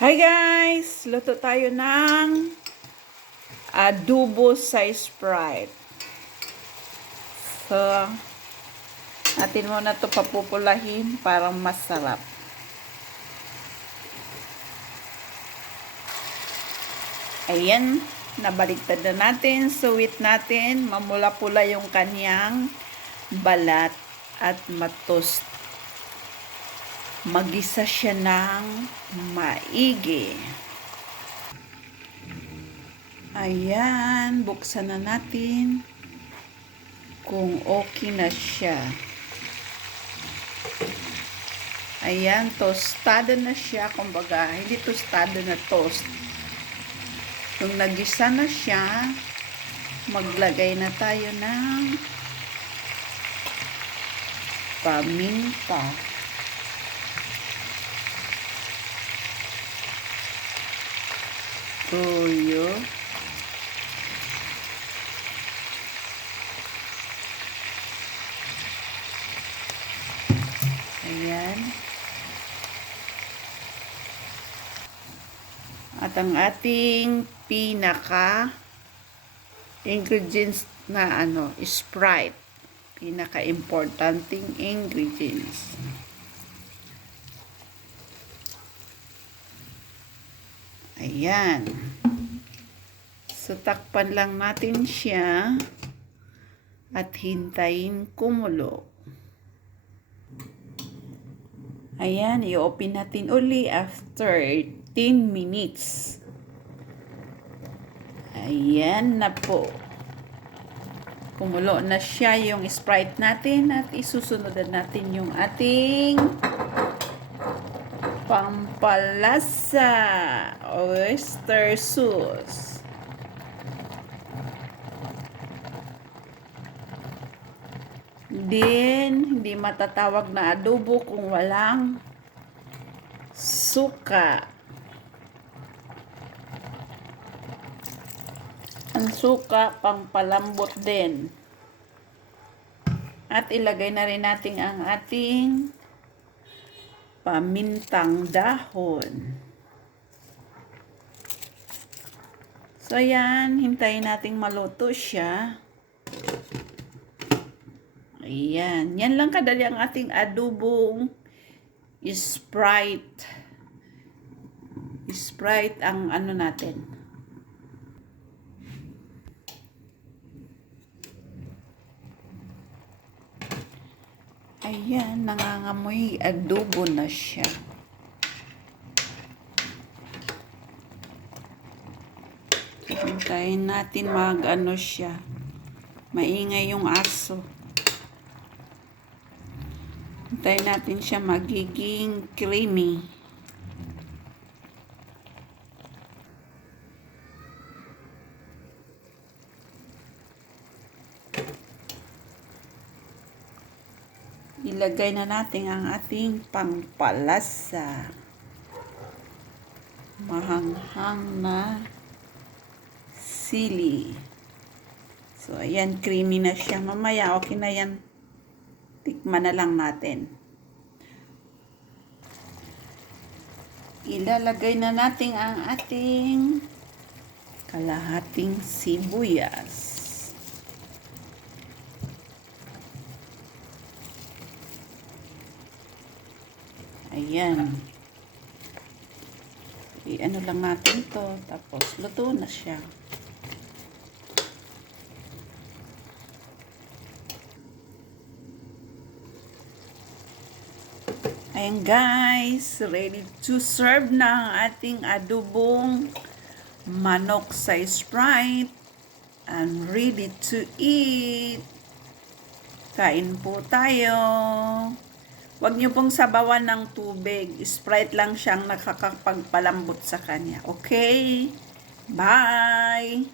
Hi guys! Luto tayo ng adobo sa Sprite. So, natin muna ito papupulahin para masarap. Ayan, nabaliktad na natin. Suwit natin, mamula-pula yung kanyang balat at matoast. Magisa siya ng maigi. Ayan, buksan na natin kung okay na siya. Ayan, tostado na siya. Kumbaga, hindi tostado na toast. Kung nagisa na siya, maglagay na tayo ng paminta. Toyo. Ayan. At ang ating pinaka ingredients na Sprite. Pinaka-importanting ingredients. Ayan. So, takpan lang natin siya at hintayin kumulo. Ayan, i-open natin uli after 10 minutes. Ayan na po. Kumulo na siya yung Sprite natin at isusunod natin yung ating pampalasa oyster sauce. Hindi matatawag na adobo kung walang suka. Ang suka, pampalambot din. At ilagay na rin natin ang ating pamintang dahon. So, ayan. Hintayin nating maluto siya. Ayan. Yan lang kadali ang ating adobong Sprite. Sprite ang natin. Ayan, nangangamoy adobo na siya. Hintayin natin siya. Maingay yung aso. Hintayin natin siya magiging creamy. Ilagay na natin ang ating pampalasa. Mahanghang na sili. So, ayan, creamy na siya. Mamaya, okay na yan. Tikman na lang natin. Ilalagay na natin ang ating kalahating sibuyas. Ayan. I-ano lang natin to. Tapos, luto na siya. Ayan guys. Ready to serve na ang ating adobong manok sa Sprite. And ready to eat. Kain po tayo. Huwag niyo pong sabawan ng tubig. Sprite lang siyang nakakapagpalambot sa kanya. Okay? Bye!